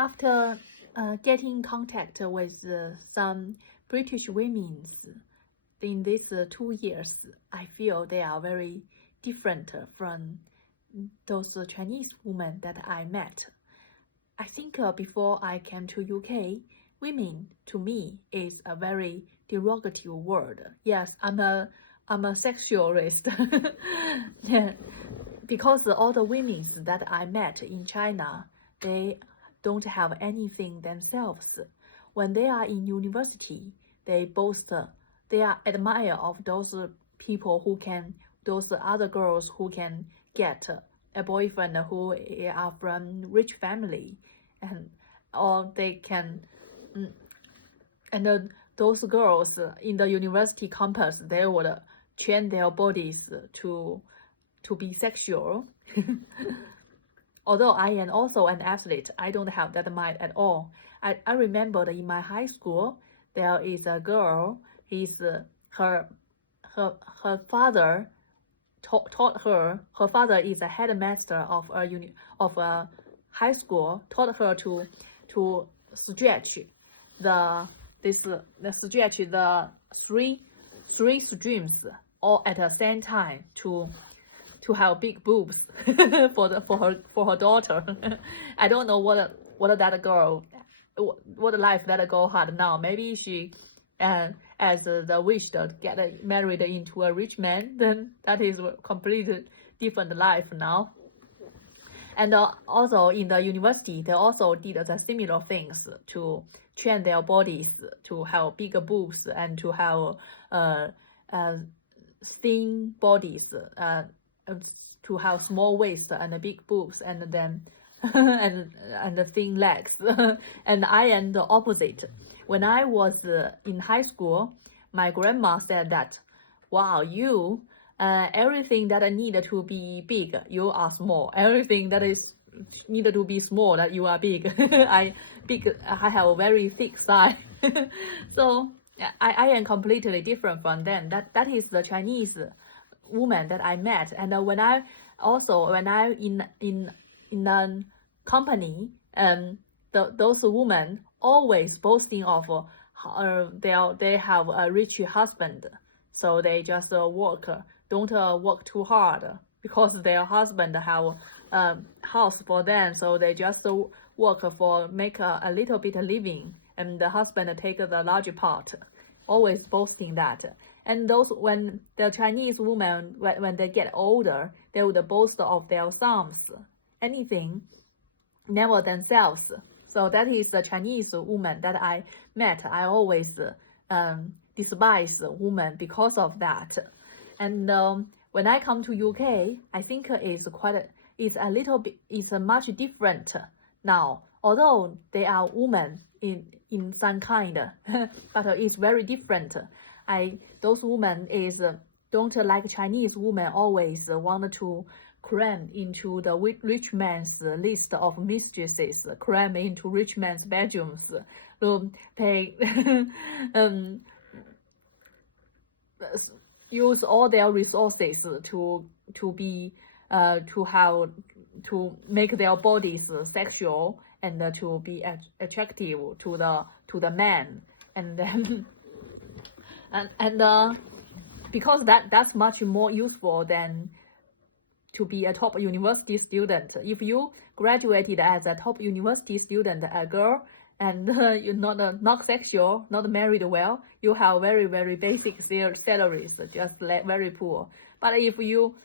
After getting in contact with some British women in these 2 years, I feel they are very different from those Chinese women that I met. I think before I came to UK, women to me is a very derogatory word. Yes, I'm a sexualist. Yeah, because all the women that I met in China, they don't have anything themselves. When they are in university, they boast, they are admire of those people who can, those other girls who can get a boyfriend who are from rich family, and or they can, and those girls in the university campus, they would train their bodies to be sexual. Although I am also an athlete, I don't have that mind at all. I remember in my high school, there is a girl, her father taught her, her father is a headmaster of a high school, taught her to stretch the three streams all at the same time to have big boobs for her daughter. I don't know what life that girl had now. Maybe she as the wish to get married into a rich man, then that is a completely different life now. And also in the university, they also did the similar things to train their bodies to have bigger boobs and to have thin bodies, to have small waist and big boobs, and then and thin legs. And I am the opposite. When I was in high school, my grandma said that, wow, you everything that I need to be big, you are small. Everything that is needed to be small, that you are big. I have a very thick side. So I am completely different from them. That is the Chinese woman that I met. And when I in a company, those women always boasting of they have a rich husband, so they just don't work too hard because their husband have house for them, so they just work for make a little bit of living, and the husband take the larger part, always boasting that. And those, when the Chinese women, when they get older, they would boast of their sons, anything, never themselves. So that is the Chinese woman that I met. I always despise women because of that. And when I come to UK, I think it's much different now. Although they are women in some kind, but it's very different. Those women don't like Chinese women always want to cram into the rich man's list of mistresses, cram into rich man's bedrooms, pay use all their resources to make their bodies sexual and to be attractive to the man, and then and because that's much more useful than to be a top university student. If you graduated as a top university student, a girl, and you're not sexual, not married well, you have very, very basic salaries, just like very poor. But if you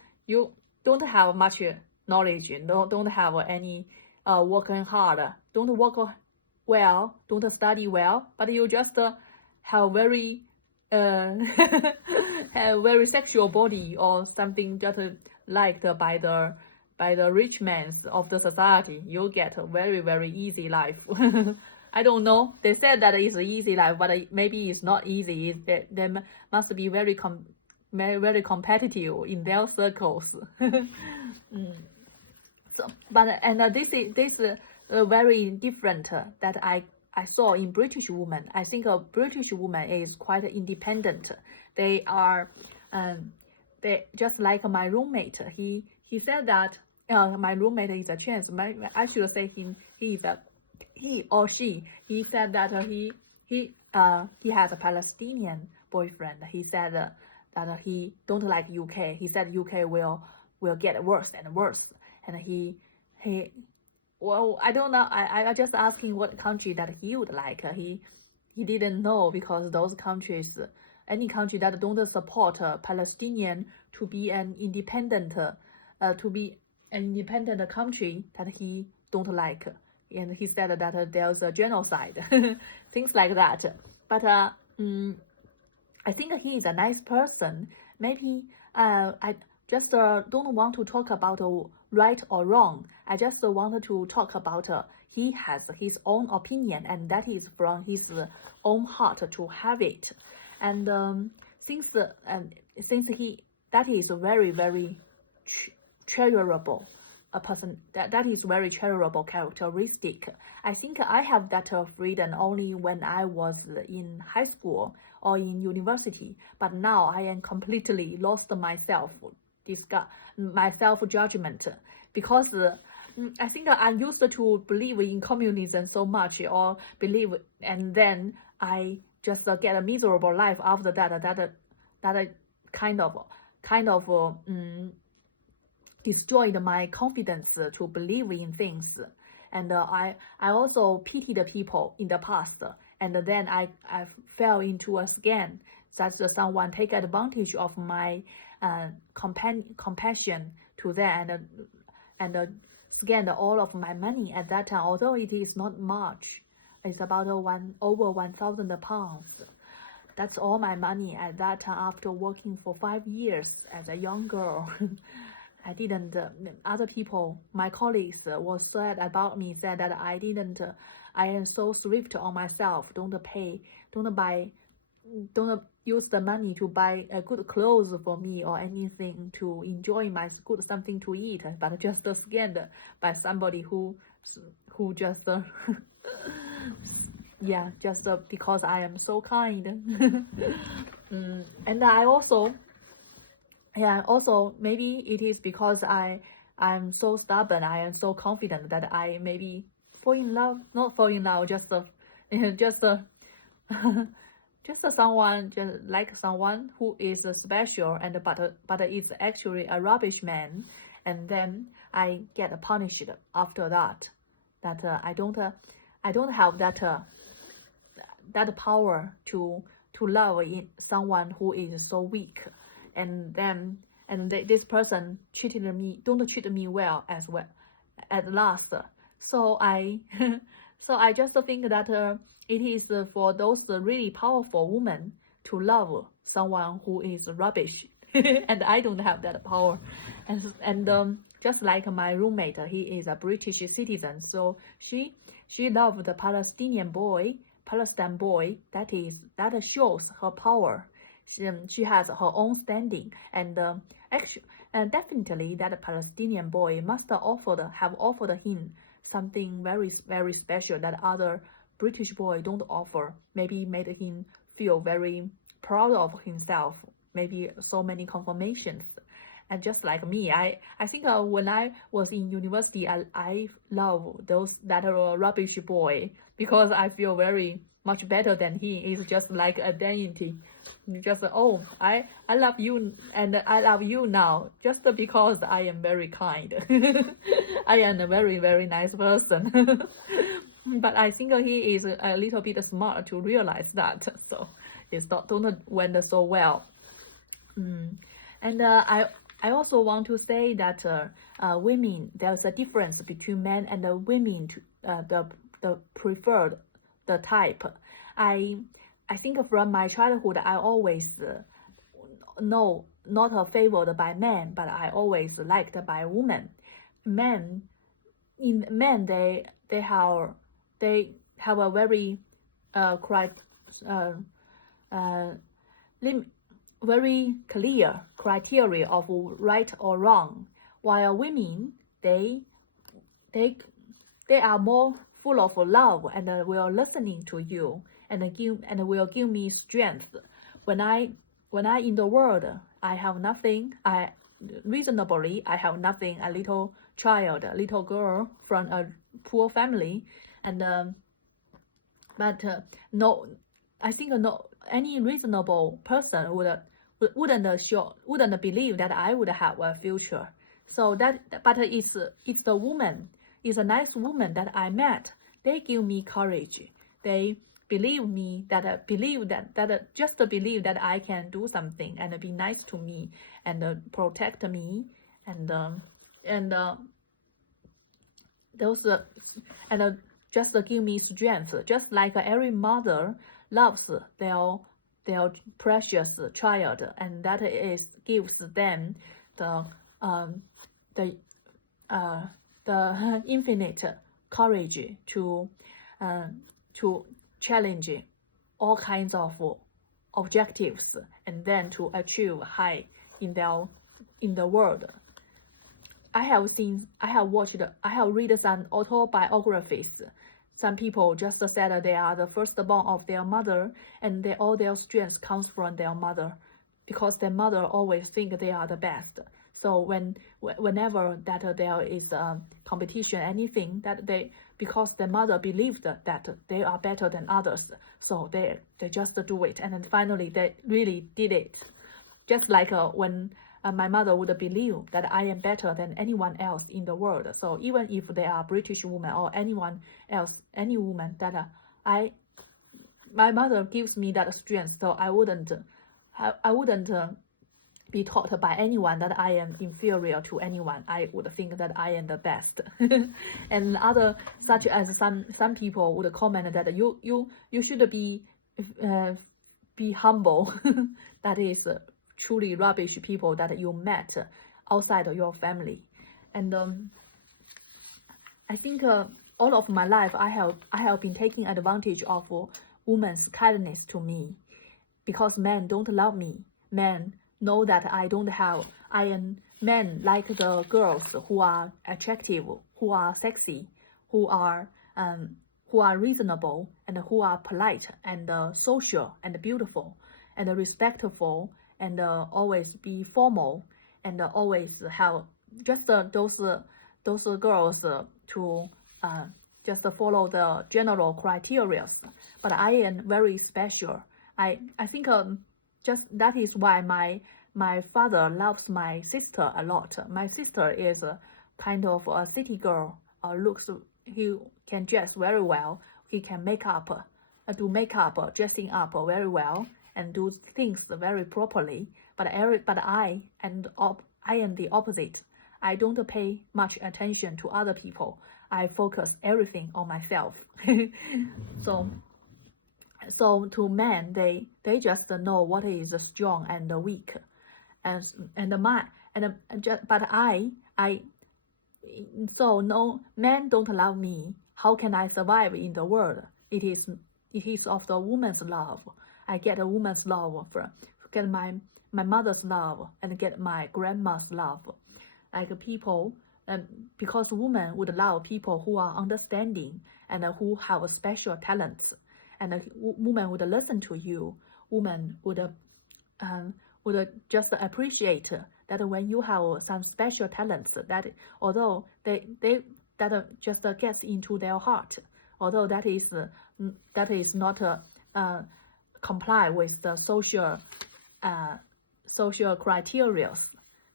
don't have much knowledge, don't have any working hard, don't work well, don't study well, but you just have very have very sexual body or something just liked by the rich men of the society, you get a very, very easy life. I don't know. They said that it's an easy life, but maybe it's not easy. They must be very competitive in their circles. So, but this is very different that I saw in British women. I think a British woman is quite independent. They are, they just like my roommate. He said that my roommate is a trans. I should say he is a he or she, he said that he has a Palestinian boyfriend. He said that he don't like UK. He said UK will get worse and worse. And he well, I don't know. I just asking what country that he would like. He didn't know because those countries, any country that don't support Palestinian to be an independent country that he don't like. And he said that there's a genocide, things like that. But I think he is a nice person. Maybe I just don't want to talk about right or wrong. I just wanted to talk about he has his own opinion, and that is from his own heart to have it. And since he that is very very charitable a person, that is very charitable characteristic. I think I have that freedom only when I was in high school or in university, but now I am completely lost myself judgment, because I think I used to believe in communism so much, or believe, and then I just get a miserable life after that kind of destroyed my confidence to believe in things. And I also pity the people in the past, and then I fell into a scam that someone take advantage of my compassion to them, and scammed all of my money at that time. Although it is not much, it's about over 1,000 pounds. That's all my money at that time after working for 5 years as a young girl. I didn't, other people, my colleagues was sad about me, said that I am so thrift on myself, don't use the money to buy good clothes for me or anything to enjoy my good something to eat, but just scammed by somebody who just, yeah, just because I am so kind. And I also, yeah, also maybe it is because I'm so stubborn, I am so confident that I maybe not fall in love, just someone, just like someone who is special, and but is actually a rubbish man, and then I get punished after that. That I don't have that power to love in someone who is so weak. And this person don't treat me well at last. So I just think that it is for those really powerful women to love someone who is rubbish. And I don't have that power. And just like my roommate, he is a British citizen, so she loved the Palestine boy. That shows her power. She has her own standing, and definitely that Palestinian boy must have offered him something very very special that other British boy don't offer. Maybe made him feel very proud of himself. Maybe so many confirmations. And just like me, I think when I was in university, I love that rubbish boy, because I feel very much better than he is, just like identity. Just, oh, I love you, and I love you now just because I am very kind. I am a very very nice person. But I think he is a little bit smart to realize that, so it's don't went so well. And I also want to say that women, there's a difference between men and the women, the preferred the type. I think from my childhood, I always not favored by men, but I always liked by women. Men, they have a very very clear criteria of right or wrong, while women they are more full of love and will listening to you and will give me strength. When I in the world, I have nothing. I have nothing. A little child, a little girl from a poor family, and no, I think no any reasonable person wouldn't believe that I would have a future. So but it's the woman, it's a nice woman that I met. They give me courage. They believe me that believe that I can do something and be nice to me and protect me and those and just give me strength, just like every mother loves their precious child, and that is gives them the the infinite courage to challenge all kinds of objectives and then to achieve high in the world. I have read some autobiographies. Some people just said they are the firstborn of their mother, and all their strength comes from their mother, because their mother always think they are the best. So whenever that there is a competition, anything because their mother believed that they are better than others, so they just do it, and then finally they really did it. Just like when my mother would believe that I am better than anyone else in the world. So even if they are British woman or anyone else, any woman that my mother gives me that strength, so I wouldn't be taught by anyone that I am inferior to anyone. I would think that I am the best. And other, such as some people would comment that you should be humble. That is truly rubbish people that you met outside of your family. And I think all of my life I have been taking advantage of women's kindness to me, because men don't love me. Men know that I don't have. Men like the girls who are attractive, who are sexy, who are reasonable, and who are polite and social and beautiful and respectful, and always be formal, and always have just those girls to just follow the general criteria. But I am very special. I think just that is why my father loves my sister a lot. My sister is a kind of a city girl. He can dress very well. He can do makeup, dressing up very well, and do things very properly. But I am the opposite. I don't pay much attention to other people. I focus everything on myself. So to men, they just know what is strong and weak, so no, men don't love me. How can I survive in the world? It is of the woman's love. I get a woman's love, get my mother's love, and get my grandma's love. Like people, because women would love people who are understanding and who have special talents, and women would listen to you. Women would just appreciate that when you have some special talents, that although that just gets into their heart, although that is not comply with the social criteria.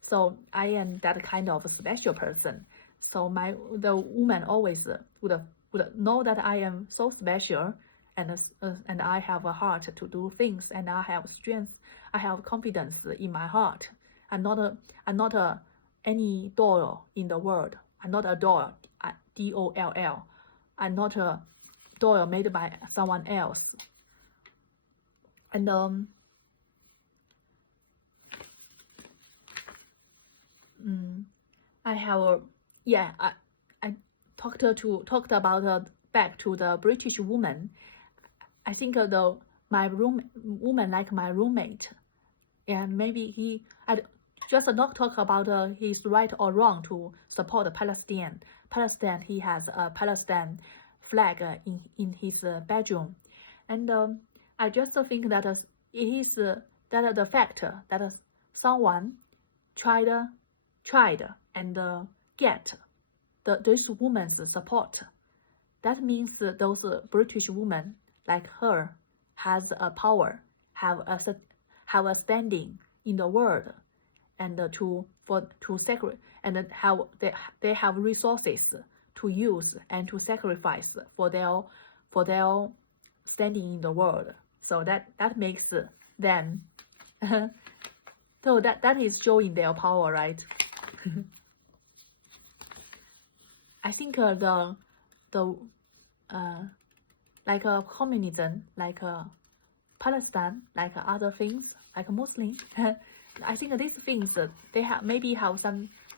So I am that kind of special person. So the woman always would know that I am so special, and I have a heart to do things, and I have strength. I have confidence in my heart. I'm not any doll in the world. I'm not a doll, DOLL. I'm not a doll made by someone else. And I have I talked about back to the British woman. I think my woman like my roommate, and maybe I just not talk about his right or wrong to support Palestine. Palestine, he has a Palestine flag in his bedroom, and I just think that it is that the fact that someone tried and get this woman's support, that means those British women like her has a power, have a standing in the world, and to sacrifice, and have they have resources to use and to sacrifice for their standing in the world. So that makes them so that is showing their power, right? I think the like communism, like Palestine, like other things, like Muslim. I think these things they maybe have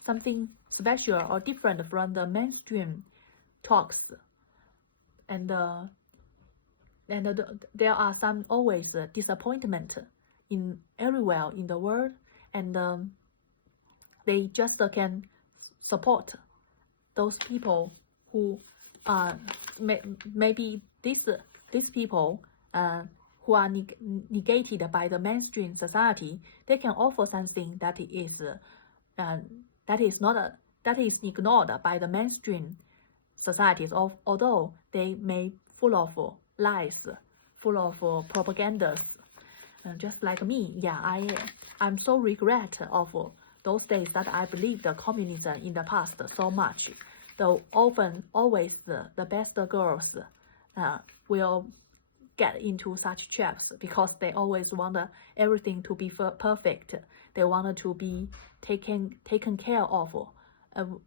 something special or different from the mainstream talks, and there are some always disappointment in everywhere in the world, and they just can support those people who maybe these people who are negated by the mainstream society. They can offer something that is ignored by the mainstream societies, although they may full of lies, full of propagandas. Just like me, yeah, I'm so regret of those days that I believed communism in the past so much. Though always the best girls will get into such traps because they always want everything to be perfect. They want to be taken care of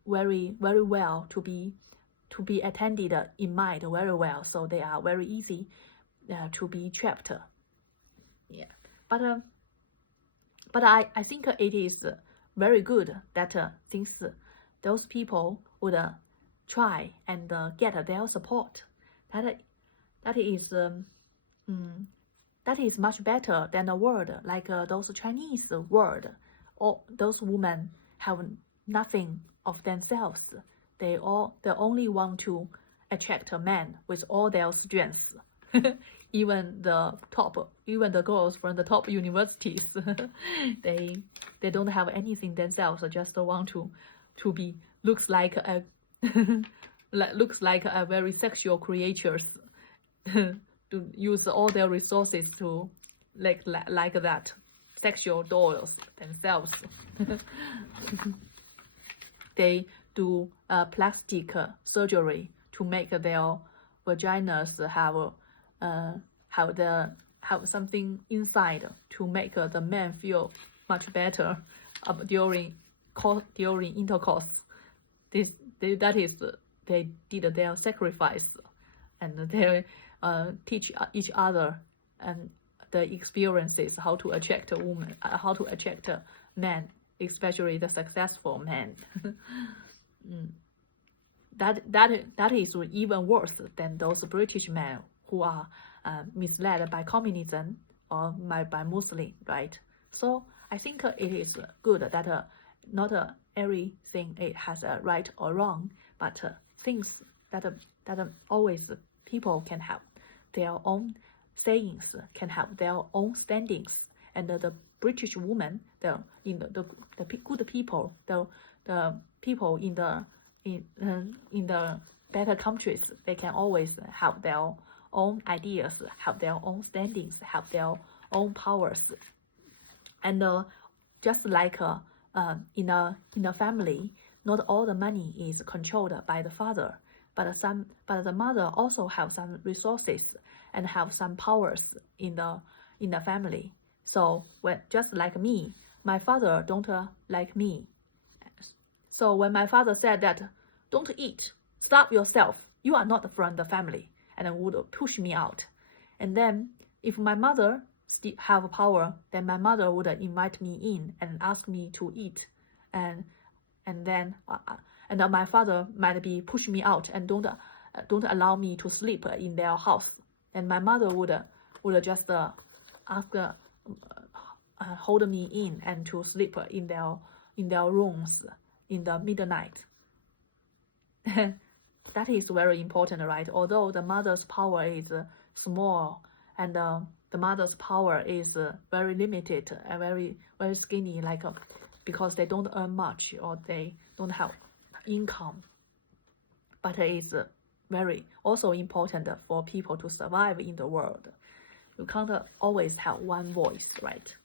very well, to be attended in mind very well. So they are very easy to be trapped. Yeah, but I think it is very good that since those people would try and get their support, that is much better than a world like those Chinese world. Or those women have nothing of themselves. They only want to attract a man with all their strengths. Even the girls from the top universities, they don't have anything themselves. Just want to be looks like a very sexual creatures. To use all their resources to like that, sexual dolls themselves. They do plastic surgery to make their vaginas have something inside to make the men feel much better during intercourse. They did their sacrifice, and they teach each other and the experiences how to attract a woman, how to attract a man, especially the successful man. That is even worse than those British men who are misled by communism or by Muslim, right? So I think it is good that not everything it has a right or wrong, but things that always people can have their own sayings, can have their own standings, and the British woman, the good people, the people in the better countries, they can always have their own ideas, have their own standings, have their own powers, and just like in a family, not all the money is controlled by the father, but the mother also have some resources and have some powers in the family. So when just like me, my father don't like me. So when my father said that don't eat, starve yourself, you are not from the family, and would push me out. And then if my mother still have power, then my mother would invite me in and ask me to eat, and then my father might be push me out and don't allow me to sleep in their house, and my mother would just ask hold me in and to sleep in their rooms in the midnight. That is very important, right? Although the mother's power is small, and the mother's power is very limited and very skinny, like because they don't earn much or they don't have income, but it's very also important for people to survive in the world. You can't always have one voice, right?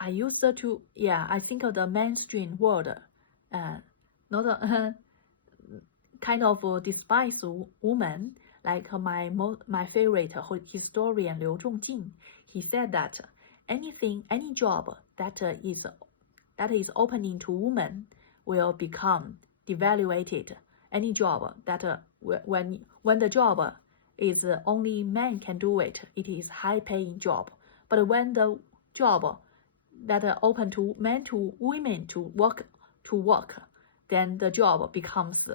I used to, I think of the mainstream world, not kind of despise woman, like my favorite historian Liu Zhongjing. He said that any job that is opening to women will become devaluated. Any job that when the job is only men can do it, it is high paying job. But when the job that are open to men to women to work, then the job becomes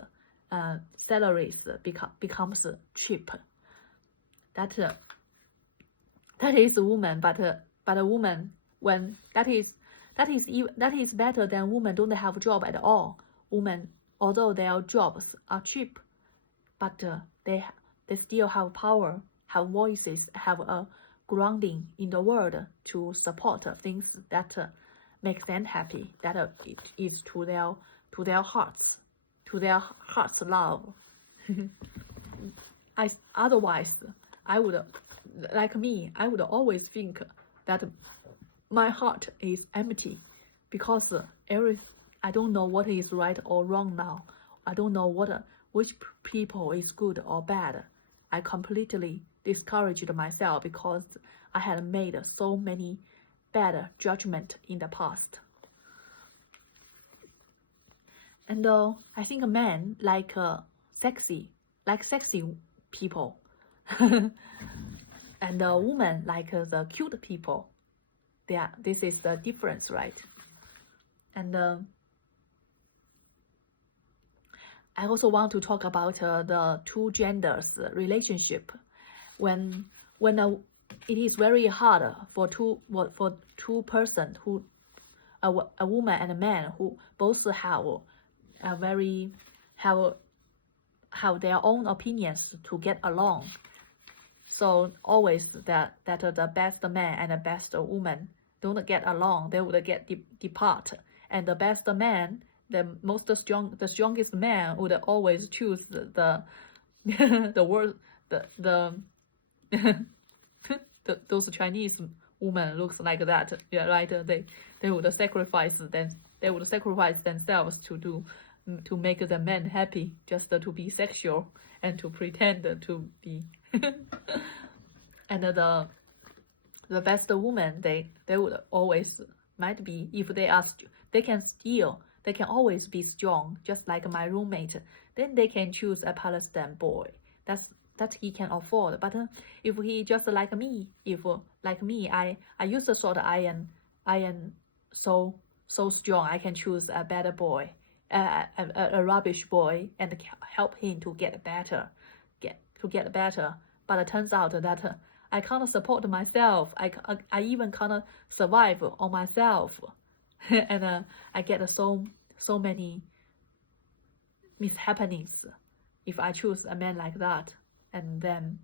salaries becomes cheap. That is a woman, but a woman when that is better than women don't have a job at all. Women, although their jobs are cheap, but they still have power, have voices, have a grounding in the world to support things that make them happy. That it is to their hearts love. Otherwise, I would always think that my heart is empty because I don't know what is right or wrong now. I don't know which people is good or bad. I completely discouraged myself because I had made so many bad judgments in the past. And I think men like sexy people, and women like the cute people. This is the difference, right? And I also want to talk about the two genders relationship. When it is very hard for two person who a woman and a man who both have their own opinions to get along. So always that the best man and the best woman don't get along, they would get depart. And the best man, the strongest man would always choose the those Chinese women looks like that. Yeah, right. They would sacrifice themselves to make the men happy, just to be sexual and to pretend to be. And the best woman, they would always might be, if they can always be strong, just like my roommate. Then they can choose a Palestine boy. That he can afford. But if he just like me, I used to thought I am so strong, I can choose a better boy, a rubbish boy, and help him to get better. But it turns out that I can't support myself. I even can't survive on myself, and I get so many mishappenings if I choose a man like that. And then,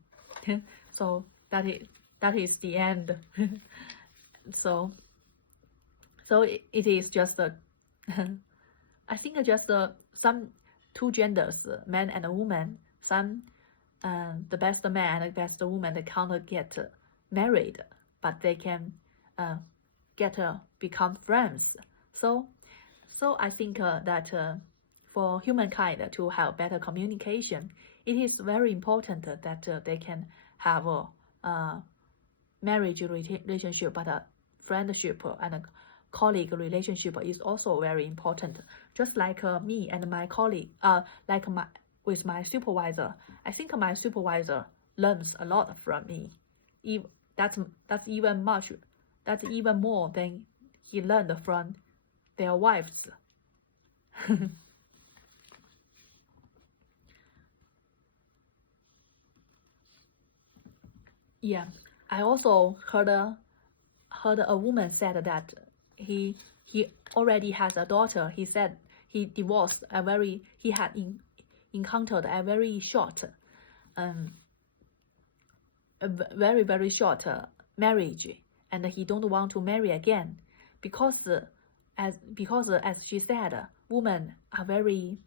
so that is the end. so it is just I think just some two genders, man and a woman. Some the best man and the best woman, they can't get married, but they can become friends. So I think that for humankind to have better communication, it is very important that they can have a marriage relationship, but a friendship and a colleague relationship is also very important. Just like me and my colleague, with my supervisor, I think my supervisor learns a lot from me. That's even more than he learned from their wives. Yeah, I also heard a woman said that he already has a daughter. He said he divorced he had encountered a very short, a very very short marriage, and he don't want to marry again because as she said, women are very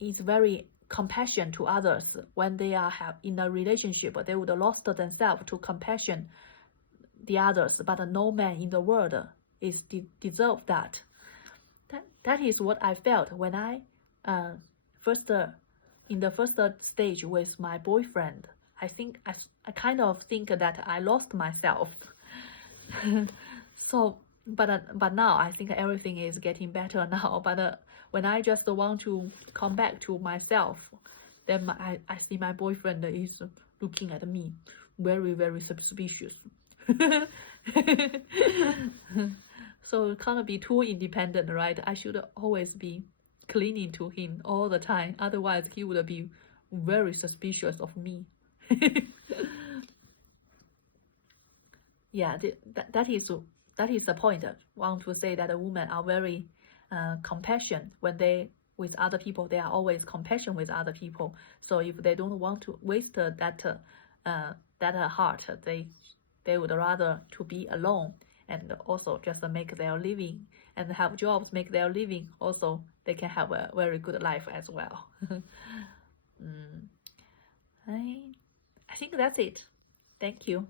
is very compassion to others. When they are in a relationship, they would lost themselves to compassion the others, but no man in the world is deserve that. That is what I felt when I first in the first stage with my boyfriend. I think I kind of think that I lost myself. So, but now I think everything is getting better now. But when I just want to come back to myself, then I see my boyfriend is looking at me very, very suspicious. So it can't be too independent, right? I should always be clinging to him all the time. Otherwise, he would be very suspicious of me. Yeah, that is the point. I want to say that women are very compassionate when they with other people. They are always compassionate with other people. So if they don't want to waste that heart, they would rather to be alone and also just make their living and have jobs, make their living. Also, they can have a very good life as well. I think that's it. Thank you.